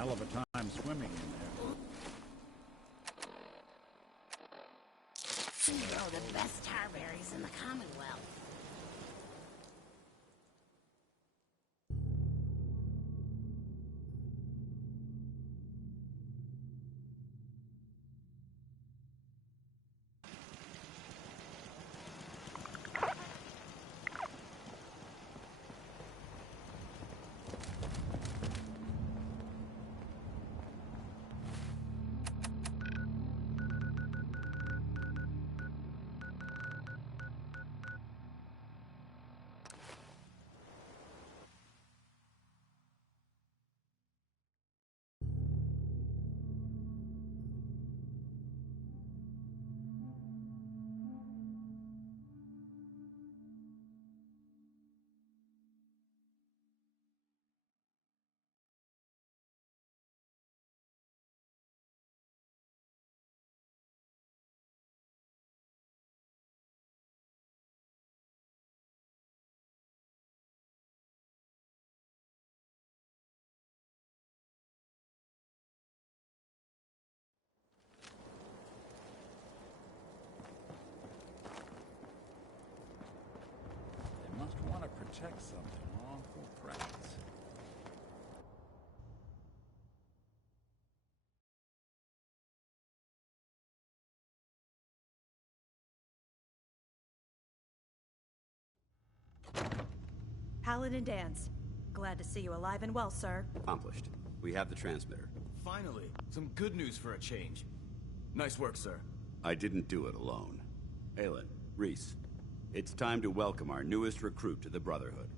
hell of a time swimming in there. You grow the best tarberries in the Commonwealth. They must want to protect something awful precious. Paladin Danse. Glad to see you alive and well, sir. Accomplished. We have the transmitter. Finally, some good news for a change. Nice work, sir. I didn't do it alone. Aylin, Rhys, it's time to welcome our newest recruit to the Brotherhood.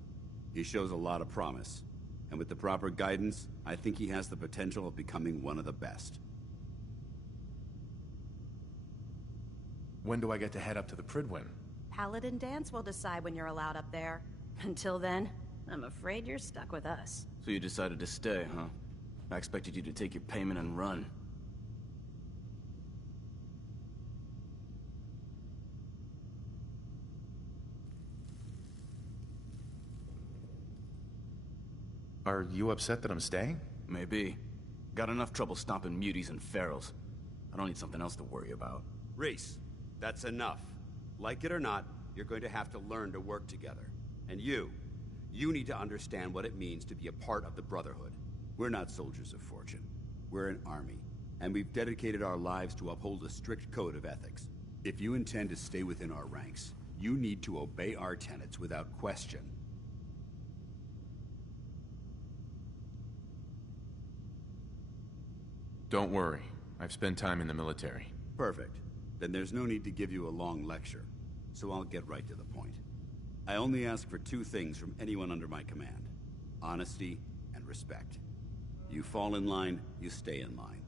He shows a lot of promise, and with the proper guidance, I think he has the potential of becoming one of the best. When do I get to head up to the Prydwen? Paladin Danse will decide when you're allowed up there. Until then, I'm afraid you're stuck with us. So you decided to stay, huh? I expected you to take your payment and run. Are you upset that I'm staying? Maybe. Got enough trouble stomping muties and ferals. I don't need something else to worry about. Rhys, that's enough. Like it or not, you're going to have to learn to work together. And you need to understand what it means to be a part of the Brotherhood. We're not soldiers of fortune. We're an army, and we've dedicated our lives to uphold a strict code of ethics. If you intend to stay within our ranks, you need to obey our tenets without question. Don't worry. I've spent time in the military. Perfect. Then there's no need to give you a long lecture, so I'll get right to the point. I only ask for two things from anyone under my command: honesty and respect. You fall in line, you stay in line.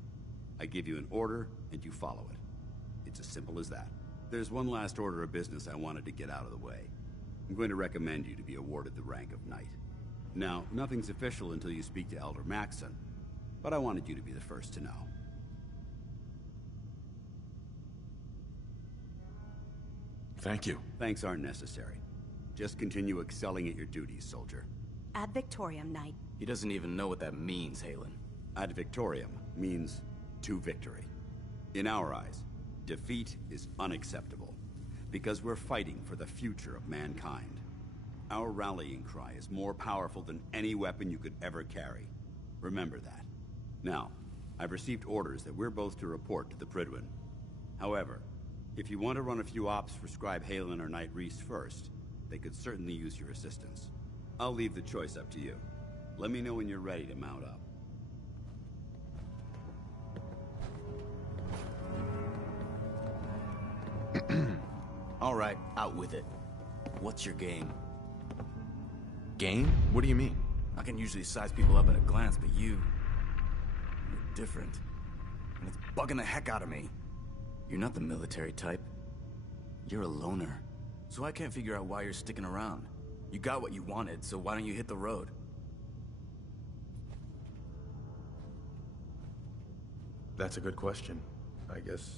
I give you an order, and you follow it. It's as simple as that. There's one last order of business I wanted to get out of the way. I'm going to recommend you to be awarded the rank of Knight. Now, nothing's official until you speak to Elder Maxson, but I wanted you to be the first to know. Thank you. Thanks aren't necessary. Just continue excelling at your duties, soldier. Ad Victoriam, Knight. He doesn't even know what that means, Halen. Ad Victoriam means to victory. In our eyes, defeat is unacceptable, because we're fighting for the future of mankind. Our rallying cry is more powerful than any weapon you could ever carry. Remember that. Now, I've received orders that we're both to report to the Prydwen. However, if you want to run a few ops for Scribe Halen or Knight Rhys first, they could certainly use your assistance. I'll leave the choice up to you. Let me know when you're ready to mount up. All right, out with it. What's your game? Game? What do you mean? I can usually size people up at a glance, but you're different. And it's bugging the heck out of me. You're not the military type. You're a loner. So I can't figure out why you're sticking around. You got what you wanted, so why don't you hit the road? That's a good question. I guess...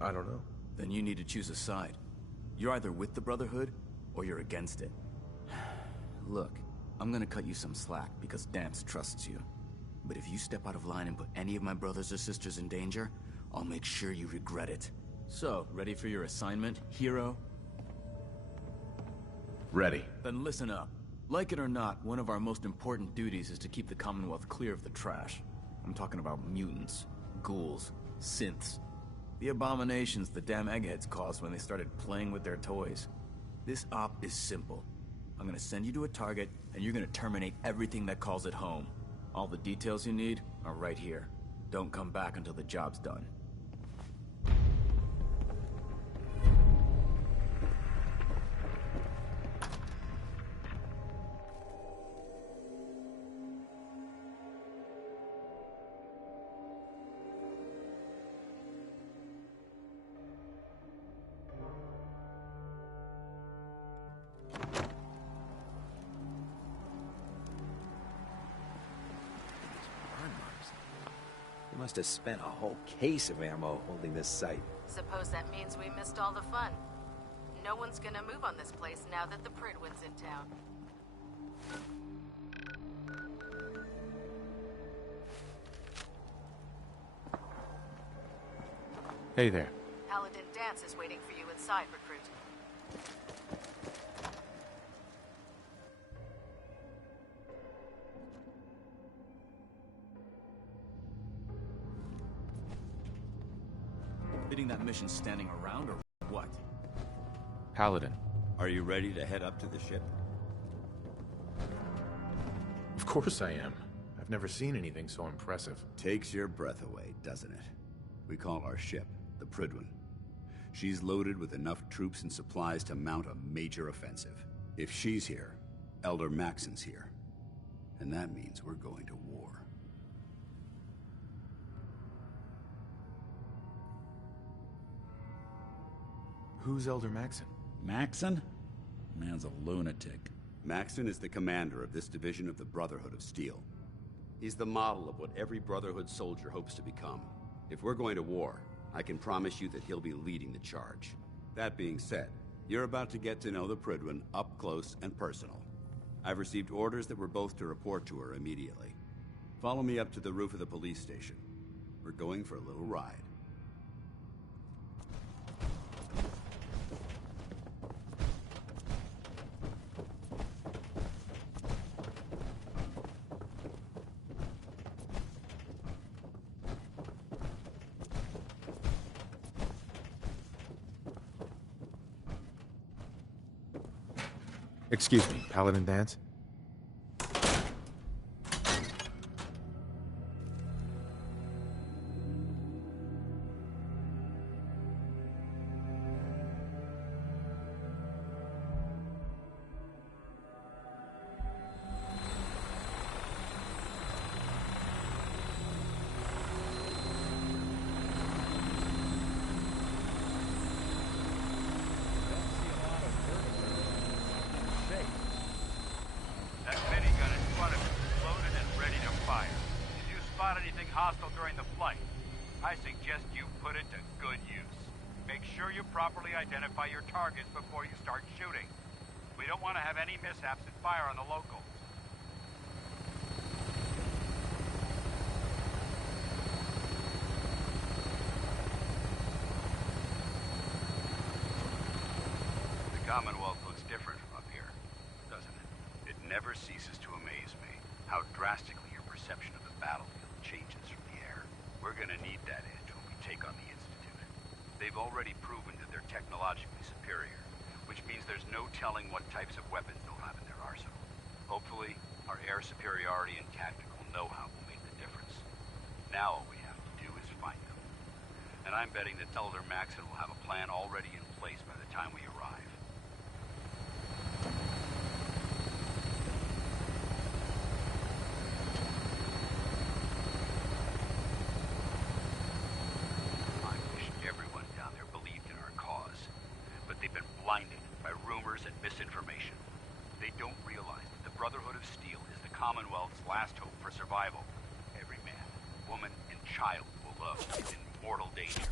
I don't know. Then you need to choose a side. You're either with the Brotherhood, or you're against it. Look, I'm gonna cut you some slack because Danse trusts you. But if you step out of line and put any of my brothers or sisters in danger, I'll make sure you regret it. So, ready for your assignment, hero? Ready. Then listen up. Like it or not, one of our most important duties is to keep the Commonwealth clear of the trash. I'm talking about mutants, ghouls, synths. The abominations the damn eggheads caused when they started playing with their toys. This op is simple. I'm gonna send you to a target, and you're gonna terminate everything that calls it home. All the details you need are right here. Don't come back until the job's done. They must have spent a whole case of ammo holding this site. Suppose that means we missed all the fun. No one's gonna move on this place now that the Prydwen's in town. Hey there. Paladin Danse is waiting for you inside, Recruit. Bidding that mission standing around, or what? Paladin. Are you ready to head up to the ship? Of course I am. I've never seen anything so impressive. Takes your breath away, doesn't it? We call our ship the Prydwen. She's loaded with enough troops and supplies to mount a major offensive. If she's here, Elder Maxon's here. And that means we're going to war. Who's Elder Maxon? Maxon? Man's a lunatic. Maxon is the commander of this division of the Brotherhood of Steel. He's the model of what every Brotherhood soldier hopes to become. If we're going to war, I can promise you that he'll be leading the charge. That being said, you're about to get to know the Prydwen up close and personal. I've received orders that we're both to report to her immediately. Follow me up to the roof of the police station. We're going for a little ride. Excuse me, Paladin Danse? That minigun in front of you is loaded and ready to fire. If you spot anything hostile during the flight, I suggest you put it to good use. Make sure you properly identify your targets before you start shooting. We don't want to have any mishaps and fire on the locals. The Commonwealth looks different from up here, doesn't it? It never ceases to amaze me how drastically your perception of the battlefield changes from the air. We're gonna need that edge when we take on the Institute. They've already proven that they're technologically superior, which means there's no telling what types of weapons they'll have in their arsenal. Hopefully, our air superiority and tactical know-how will make the difference. Now all we have to do is find them. And I'm betting that Elder Maxon will have a plan already in place by the time we arrive. I wish everyone down there believed in our cause, but they've been blinded by rumors and misinformation. They don't realize that the Brotherhood of Steel is the Commonwealth's last hope for survival. Every man, woman, and child below is in mortal danger.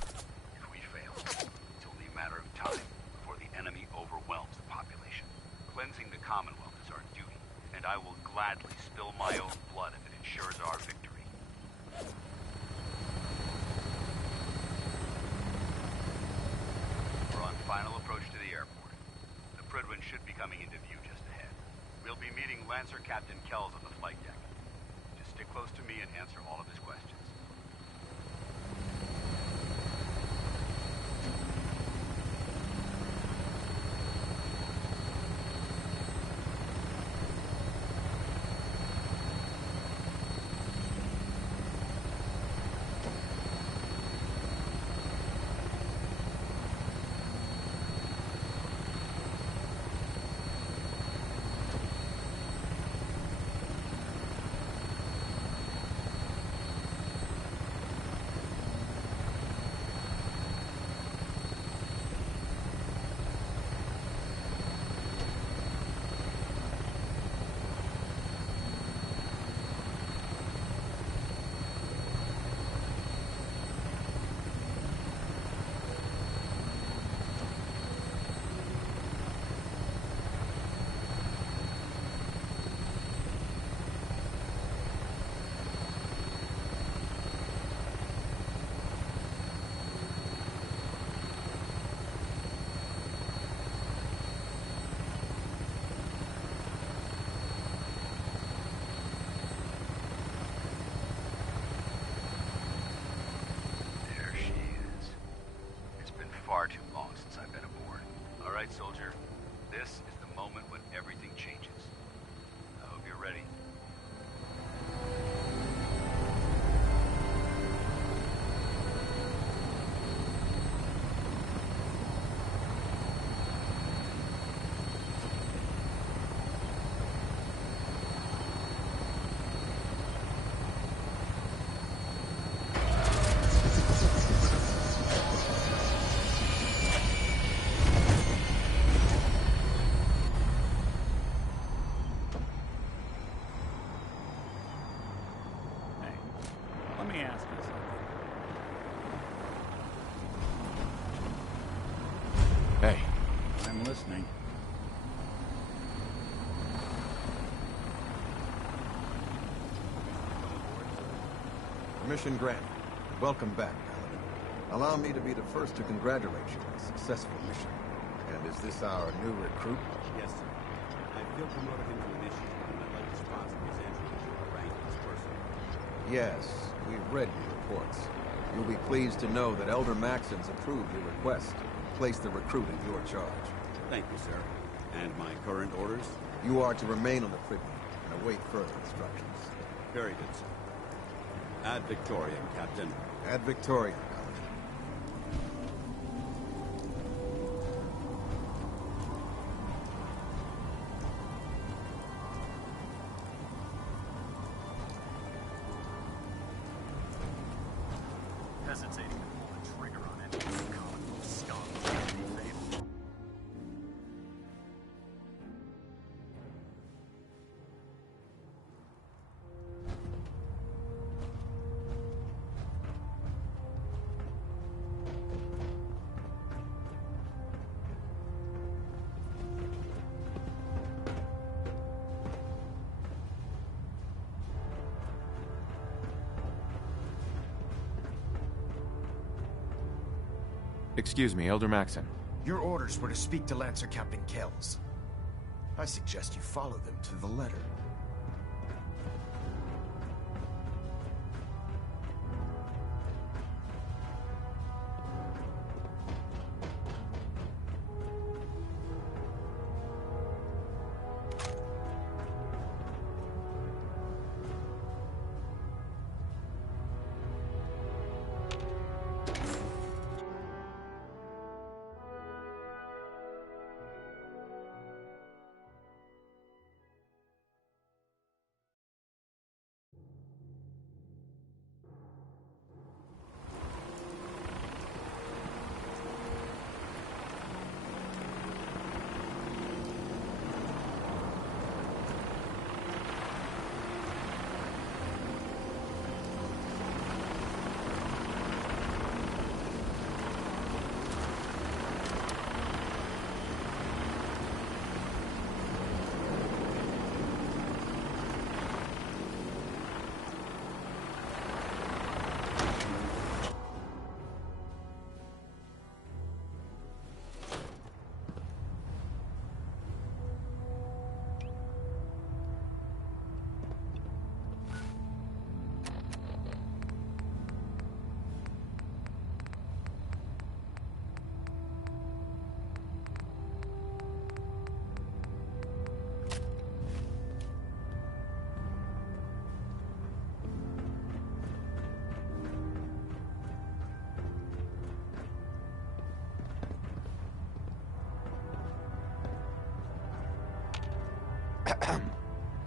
If we fail, it's only a matter of time before the enemy overwhelms the population. Cleansing the Commonwealth is our duty, and I will gladly spill my own blood if it ensures our victory. We're on final approach to the airport. The Prydwen should be coming into view just ahead. We'll be meeting Lancer Captain Kells on the flight deck. Just stick close to me and answer all of his questions. Far too long since I've been aboard. All right, soldier. This is the moment when everything changes. I hope you're ready. Let me ask you something. Hey, I'm listening. Mission granted. Welcome back, Paladin. Allow me to be the first to congratulate you on a successful mission. And is this our new recruit? Yes, sir. I feel promoted him to initiate, and I'd like to sponsor his entry into our ranks as person. Yes, we've read your reports. You'll be pleased to know that Elder Maxon's approved your request to place the recruit in your charge. Thank you, sir. And my current orders? You are to remain on the Prydwen and await further instructions. Very good, sir. Ad Victoriam, Captain. Ad Victoriam, Paladin. Hesitating to pull the trigger on any comical scum. excuse me, Elder Maxon. Your orders were to speak to Lancer Captain Kells. I suggest you follow them to the letter.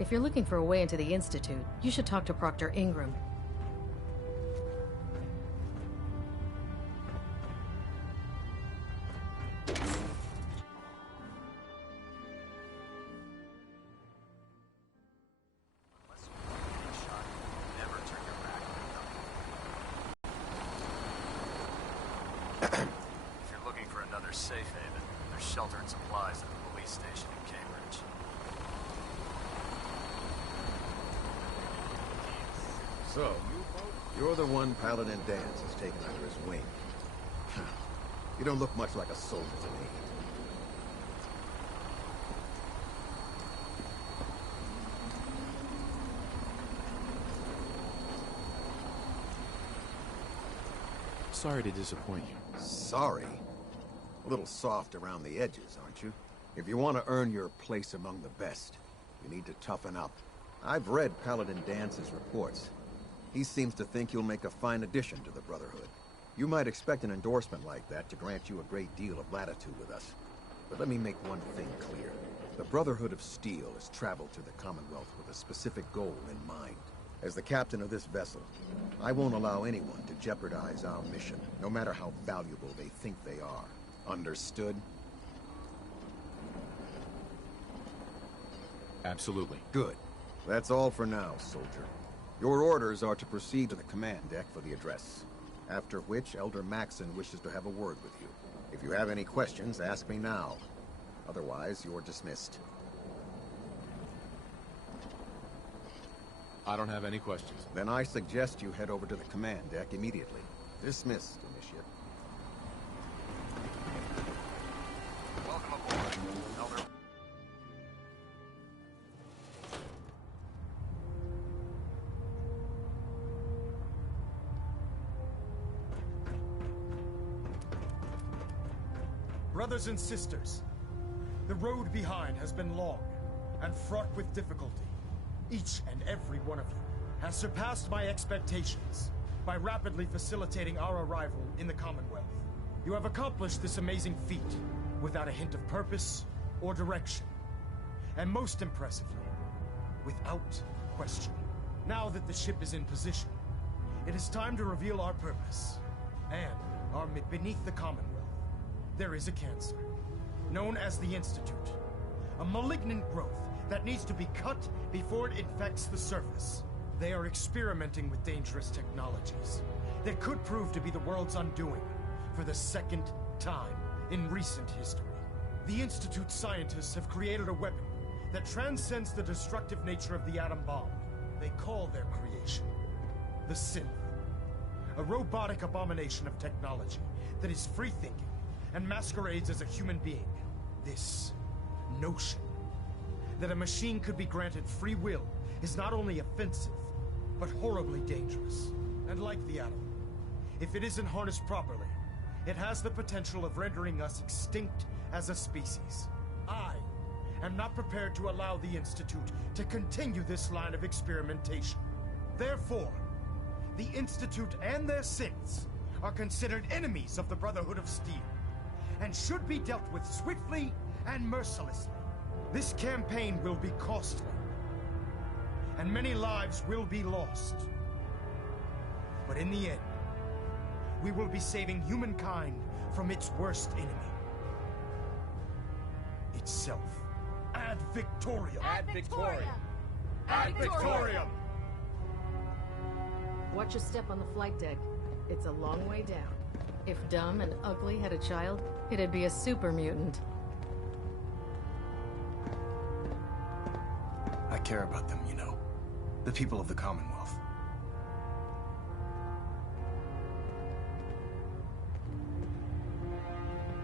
If you're looking for a way into the Institute, you should talk to Proctor Ingram. If you're looking for another safe haven, there's shelter and supplies at the police station in Cambridge. So, you're the one Paladin Danse has taken under his wing. You don't look much like a soldier to me. Sorry to disappoint you. Sorry? A little soft around the edges, aren't you? If you want to earn your place among the best, you need to toughen up. I've read Paladin Dance's reports. He seems to think you'll make a fine addition to the Brotherhood. You might expect an endorsement like that to grant you a great deal of latitude with us. But let me make one thing clear. The Brotherhood of Steel has traveled to the Commonwealth with a specific goal in mind. As the captain of this vessel, I won't allow anyone to jeopardize our mission, no matter how valuable they think they are. Understood? Absolutely. Good. That's all for now, soldier. Your orders are to proceed to the command deck for the address. After which, Elder Maxson wishes to have a word with you. If you have any questions, ask me now. Otherwise, you're dismissed. I don't have any questions. Then I suggest you head over to the command deck immediately. Dismissed, Initiate. Welcome aboard, Elder. Brothers and sisters, the road behind has been long and fraught with difficulty. Each and every one of you has surpassed my expectations by rapidly facilitating our arrival in the Commonwealth. You have accomplished this amazing feat without a hint of purpose or direction. And most impressively, without question. Now that the ship is in position, it is time to reveal our purpose and our beneath the Commonwealth. There is a cancer, known as the Institute, a malignant growth that needs to be cut before it infects the surface. They are experimenting with dangerous technologies that could prove to be the world's undoing for the second time in recent history. The Institute scientists have created a weapon that transcends the destructive nature of the atom bomb. They call their creation the Synth, a robotic abomination of technology that is free-thinking and masquerades as a human being. This notion that a machine could be granted free will is not only offensive, but horribly dangerous. And like the atom, if it isn't harnessed properly, it has the potential of rendering us extinct as a species. I am not prepared to allow the Institute to continue this line of experimentation. Therefore, the Institute and their synths are considered enemies of the Brotherhood of Steel, and should be dealt with swiftly and mercilessly. This campaign will be costly, and many lives will be lost. But in the end, we will be saving humankind from its worst enemy. Itself. Ad Victoriam! Ad Victoriam! Ad Victoriam! Watch your step on the flight deck. It's a long way down. If Dumb and Ugly had a child, it'd be a super mutant. I care about them, you know. The people of the Commonwealth.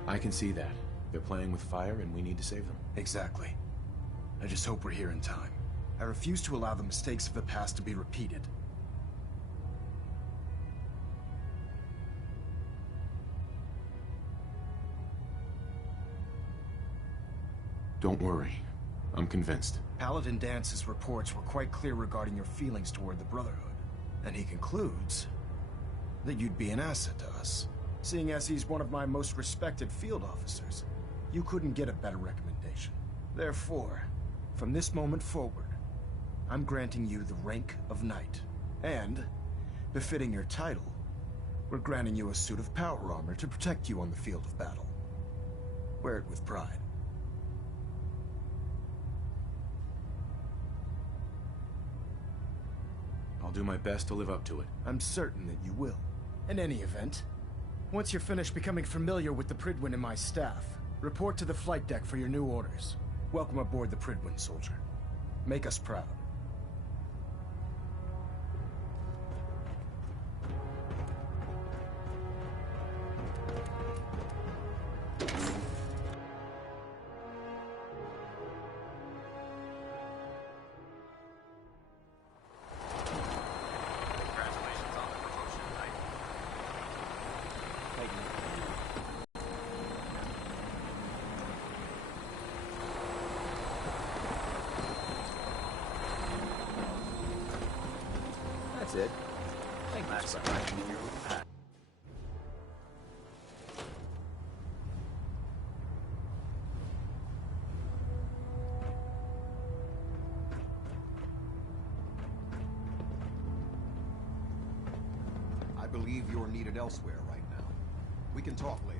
I can see that. They're playing with fire and we need to save them. Exactly. I just hope we're here in time. I refuse to allow the mistakes of the past to be repeated. Don't worry. I'm convinced. Paladin Dance's reports were quite clear regarding your feelings toward the Brotherhood. And he concludes that you'd be an asset to us. Seeing as he's one of my most respected field officers, you couldn't get a better recommendation. Therefore, from this moment forward, I'm granting you the rank of knight. And, befitting your title, we're granting you a suit of power armor to protect you on the field of battle. Wear it with pride. I'll do my best to live up to it. I'm certain that you will. In any event, once you're finished becoming familiar with the Prydwen and my staff, report to the flight deck for your new orders. Welcome aboard the Prydwen, soldier. Make us proud. That's it. Thank you, Spider. I believe you're needed elsewhere right now. We can talk later.